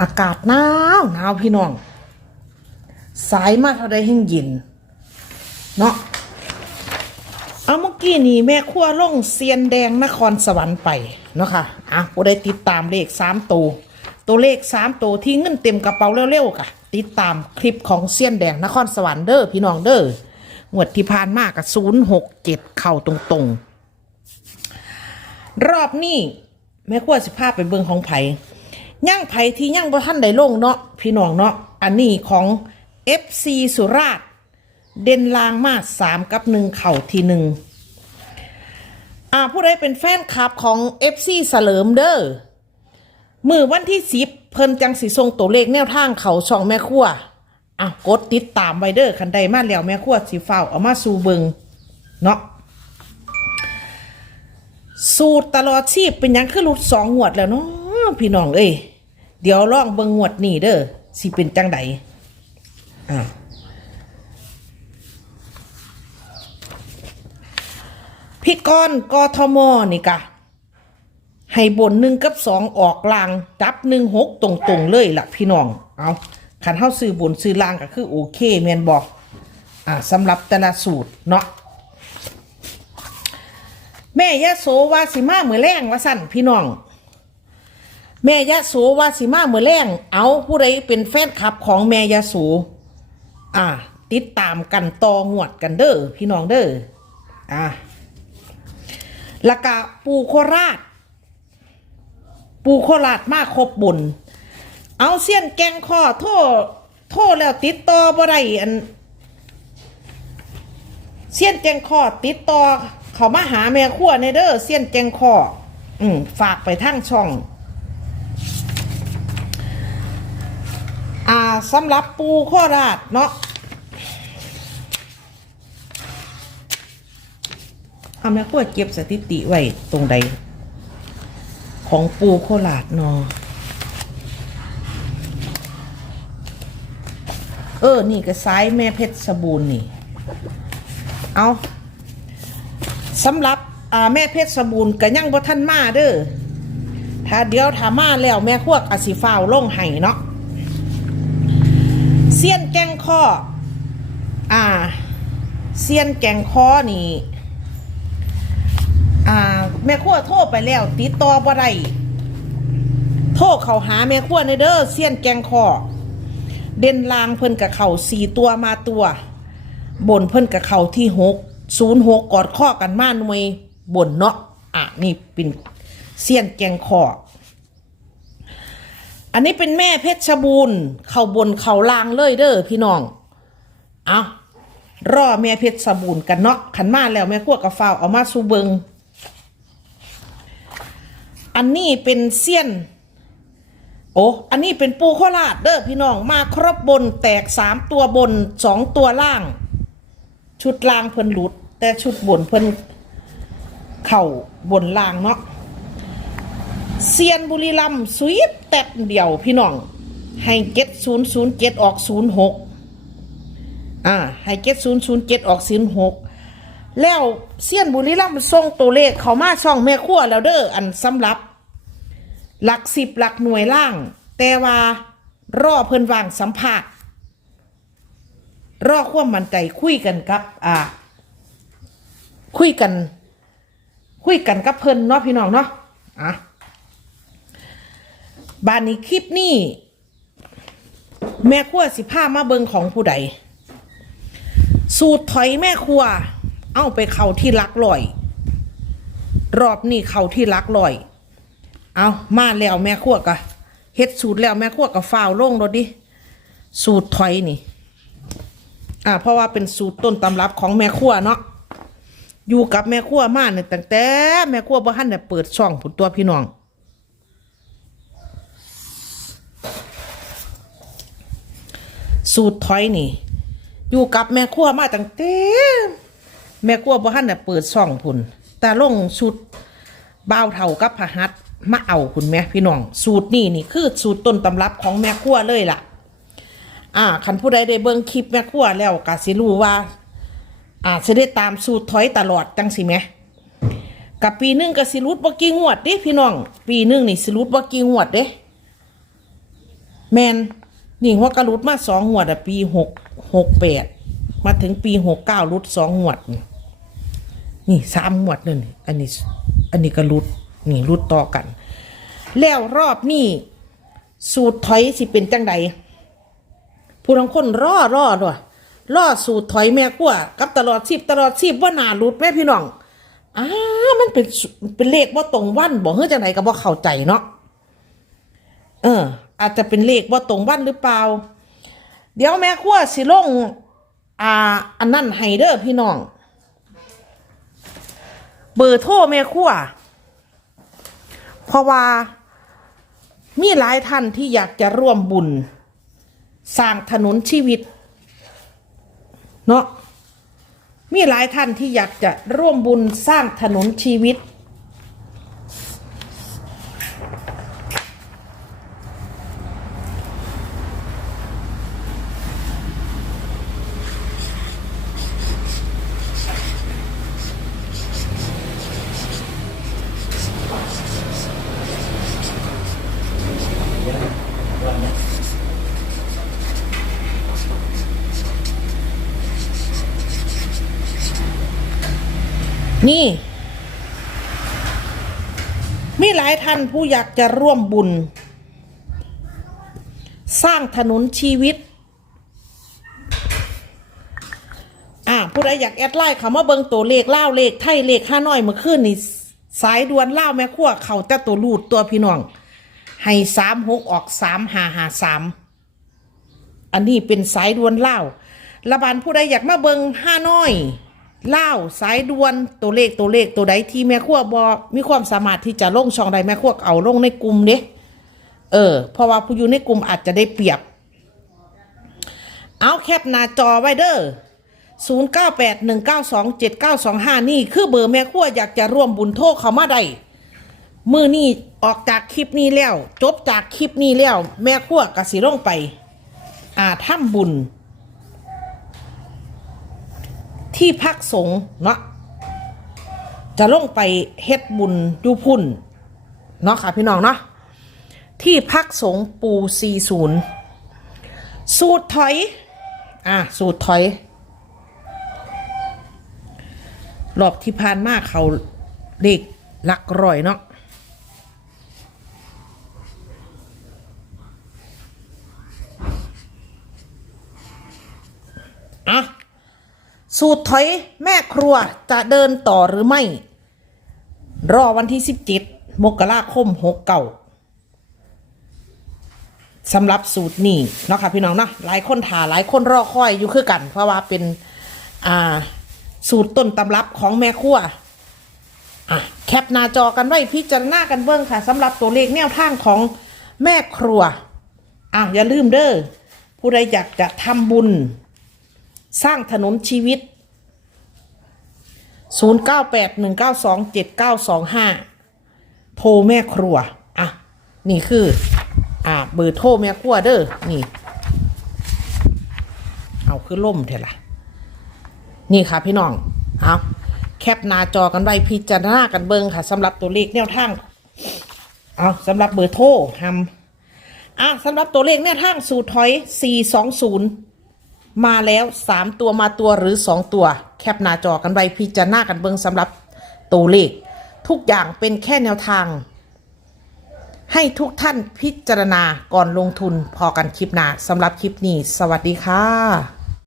อากาศหนาวหนาวพี่น้อง สายมากเท่าใดแห่งเย็นเนาะเอาเมื่อกี้นี่แม่ครัวลงเซียนแดงนครสวรรค์ไปเนาะค่ะอะผู้ใดติดตามเลขสามตัวตัวเลขสามตัวที่เงินเต็มกระเป๋าเร็วๆกะติดตามคลิปของเซียนแดงนครสวรรค์เด้อพี่น้องเด้องวดที่ผ่านมากกับศูนย์หกเจ็ดเข่าตรงๆ รอบนี้แม่ครัวสิพาพไปเบิ่งของไผ่ ย่างไผที่ย่างบ่ท่านได้ลงเนาะพี่น้องเนาะอันนี้ของ FC สุราษฎร์เด่นลางมาสามกับหนึ่งเข่าทีหนึ่งอ่าผู้ใดเป็นแฟนคลับของ FC เสลิมเด้อมือวันที่สิบเพิ่นจังสิส่งตัวเลขแนวทางเขาช่องแม่ครัวอะกดติดตามไวเด้อคันใดมาแล้วแม่ครัวสิฟ้าเอามาสู่เบิงเนาะสูตรตลอดชีพเป็นยังคือหลุดสองงวดแล้วเนาะพี่น้องเอ้ย เดี๋ยวลองเบิ่งงวดนี้เด้อสิเป็นจังไดอ่าพี่กรกทมนี่กะ ให้บนหนึ่งกับสองออกลางจับหนึ่งหกตรงๆเลยล่ะพี่น้อง เอาขันเท้าซื้อบนซื้อลางก็คือโอเคแมนบอกอ่าสำหรับแต่ละสูตรเนาะแม่ยะโสวาสิมาเหมือแรงว่าสั่นพี่น้อง แม่ยะโสวาสิมาเมือแรงเอาผู้ใดเป็นแฟนคลับของแม่ยะโสอ่า ติดตามกันต่องวดกันเด้อพี่น้องเด้ออ่าละกะปูโคราช ปูโคราชมาครบบุญเอาเสี้ยนแกงข้อโทษโทษแล้วติดต่อบ่ได้อันเสี้ยนแจงคอติดต่อเขามาหาแม่ขั้วในเด้อเสี้ยนแจงคออืมฝากไปทั้งช่อง อ่าสำหรับปูโคราชเนาะเอาแม่ขั้วเก็บสถิติไว้ตรงใด ของปูโคราชเนาะเออ นี่ก็ซ้ายแม่เพชรสบูรณ์นี่ เอาสำหรับอ่าแม่เพชรสบูรณ์ก็ยังบ่ทันมาเด้อถ้าเดี๋ยวถ้ามาแล้วแม่พวกอสิฟ้าวลงให้เนาะ เซียนแกงข้อ อ่าเซียนแกงคอนี่ อ่า แม่ขั้วโทรไปแล้ว ติดต่อบ่ได้โทรเขาหาแม่ขั้วในเด้อเซียนแกงคอเด่นลางเพิ่นกับเขาสี่ตัวมาตัวบนเพิ่นกับเขาที่หกศูนย์หกกอดข้อกันมาหน่วยบนเนาะ อะ นี่เป็นเสี้ยนแกงคอ อันนี้เป็นแม่เพชรบูรณ์เขาบนเขาลางเลยเด้อพี่น้อง เอารอแม่เพชรบูรณ์กันเนาะขันมาแล้วแม่ขั้วกับฟ้าวเอามาสูเบิงอันนี้เป็นเสี้ยน โอ้อันนี้เป็นปูโคราชเด้อพี่น้องมาครบบนแตกสามตัวบนสองตัวล่าง ชุดล่างเพิ่นหลุด แต่ชุดบนเพิ่นเข่าบนล่างเนาะ เซียนบุรีรัมย์สวีปแตบเดียวพี่น้อง ให้เก็ตศูนย์ศูนย์เจ็ดออกศูนย์หกอ่าให้เก็ตศูนย์ศูนย์เจ็ดออกศูนย์หกแล้วเซียนบุรีรัมส่งตัวเลขเขามาช่องแม่ขั้วแล้วเด้ออันสำหรับ หลักสิบหลักหน่วยล่าง แต่ว่ารอเพิ่นวางสัมภาษณ์รอความมั่นใจคุยกันกับ อ่า คุยกัน คุยกันกับเพิ่นเนาะพี่น้องเนาะอะ บ้านนี้คลิปนี้ แม่ครัวสิผ้ามาเบิงของผู้ใด สูตรถอยแม่ครัว เอาไปเข้าที่ลักลอย รอบนี้เข้าที่ลักลอย เอามาแล้วแม่ขั้วกะเฮ็ดสูตรแล้วแม่ขั้วกะฟาวลงรถดิสูตรถอยนี่ อ่า เพราะว่าเป็นสูตรต้นตำรับของแม่ขั้วเนาะอยู่กับแม่ขั้วมาเนี่ยตั้งแต่แม่ขั้วบ่ทันได้เปิดช่องผุนตัวพี่น้อง สูตรถอยนี่ อยู่กับแม่ขั้วมาตั้งแต่แม่ขั้วบ่ทันได้เปิดช่องพุ่นแต่ลงชุดบ่าวเท่ากับพหัสมาเอาคุณแม่พี่น้อง สูตรนี่นี่คือสูตรต้นตำรับของแม่ครัวเลยล่ะ อ่าคันผู้ใดได้เบิ่งคลิปแม่ครัวแล้วก็สิรู้ว่า อ่าจะได้ตามสูตรถอยตลอดจังสิแหมกับปีหนึงก็สิรุดบ่กี่งวดเด้พี่น้อง ปีหนึงนี่สิรุดบ่กี่งวดเด้แมน นี่หัวกระลุดมาสองหัวดอะปีหกหกแปดมาถึงปีหกเก้ารุดสองหัวดนี่สามหัวดนั่นอันนี้ อันนี้ก็รุดนี่รุดต่อกัน แล้วรอบนี้สูตรถอยสิเป็นจังใดผู้ทั้งคนรอรอด้วยรอสูตรถอยแม่กลัวกับตลอดสิบตลอดสิบว่านารุดแม่พี่น้องอ้ามันเป็นเป็นเลขว่าตรงวันบอกเฮ้ยจังไหนก็บอกเข้าใจเนาะเออ อาจจะเป็นเลขว่าตรงวันหรือเปล่า เดี๋ยวแม่ขั้วสิลงอ่าอันนั้นไฮเดอร์พี่น้อง เบอร์โทรแม่ขั้วเพราะว่ามีหลายท่านที่อยากจะร่วมบุญ สร้างถนนชีวิต เนาะมีหลายท่านที่อยากจะร่วมบุญสร้างถนนชีวิต นี่ มีหลายท่านผู้อยากจะร่วมบุญ สร้างถนนชีวิต อ่าผู้ใดอยากแอดไลน์เขามาเบิงตัวเลขเล่าเลขไทยเลขห้าน้อยเมื่อคืนนี่สายด่วนเล่าแม่ขั้วเขาแต่ตัวรูดตัวพี่น้อง ให้สามหกออกสามหาหาสามอันนี้เป็นสายด่วนเล่าระบานผู้ใดอยากมาเบิงห้าน้อย เล่าสายด่วนตัวเลขตัวเลขตัวใดที่แม่ขั้วบอมีความสามารถที่จะลงช่องใดแม่ขั้วเอาลงในกลุ่มเด้เออ เพราะว่าผู้อยู่ในกลุ่มอาจจะได้เปรียบ เอาแคปหน้าจอไว้เด้อ0981927925นี่ คือเบอร์แม่ขั้วอยากจะร่วมบุญโทษเขามาได้มือนี่ออกจากคลิปนี้แล้ว จบจากคลิปนี้แล้ว แม่ขั้วกสิลงไปอ่าถ้ำบุญ ที่พักสงเนาะจะลงไปเฮ็ดบุญยูพุ่นเนาะค่ะพี่น้องเนาะที่พักสงปูซีศูนย์สูตรถอย อะ สูตรถอย รอบที่ผ่านมาเขาเลขหลักร้อยเนาะอะ สูตรถอยแม่ครัวจะเดินต่อหรือไม่ รอวันที่สิบเจ็ดมกราคมหกเก่าสำหรับสูตรนี้เนาะค่ะพี่น้องเนาะหลายคนถาหลายคนรอคอยอยู่คือกัน เพราะว่าเป็นอ่าสูตรต้นตำรับของแม่ครัวอะแคปหน้าจอกันไว้พิจารณากันเบิ้งค่ะสำหรับตัวเลขแนวทางของแม่ครัวอะอย่าลืมเด้อผู้ใดอยากจะทำบุญ สร้างถนนชีวิต 0981927925 โทรแม่ครัว อะ นี่คือ อ่า เบอร์โทรแม่ครัวเด้อ นี่ เอาคือล่มเถอะล่ะ นี่ค่ะพี่น้อง เอาแคปหน้าจอกันไว้พิจารณากันเบิงค่ะสำหรับตัวเลขแนวทาง เอาสำหรับเบอร์โทรทำอะสำหรับตัวเลขแนวทางสูตรถอย 420 มาแล้ว 3 ตัวมาตัวหรือ 2 ตัว แคปหน้าจอกันไว้พิจารณากันเบิงสำหรับตัวเลข ทุกอย่างเป็นแค่แนวทาง ให้ทุกท่านพิจารณาก่อนลงทุนพอกันคลิปหน้าสำหรับคลิปนี้ สวัสดีค่ะ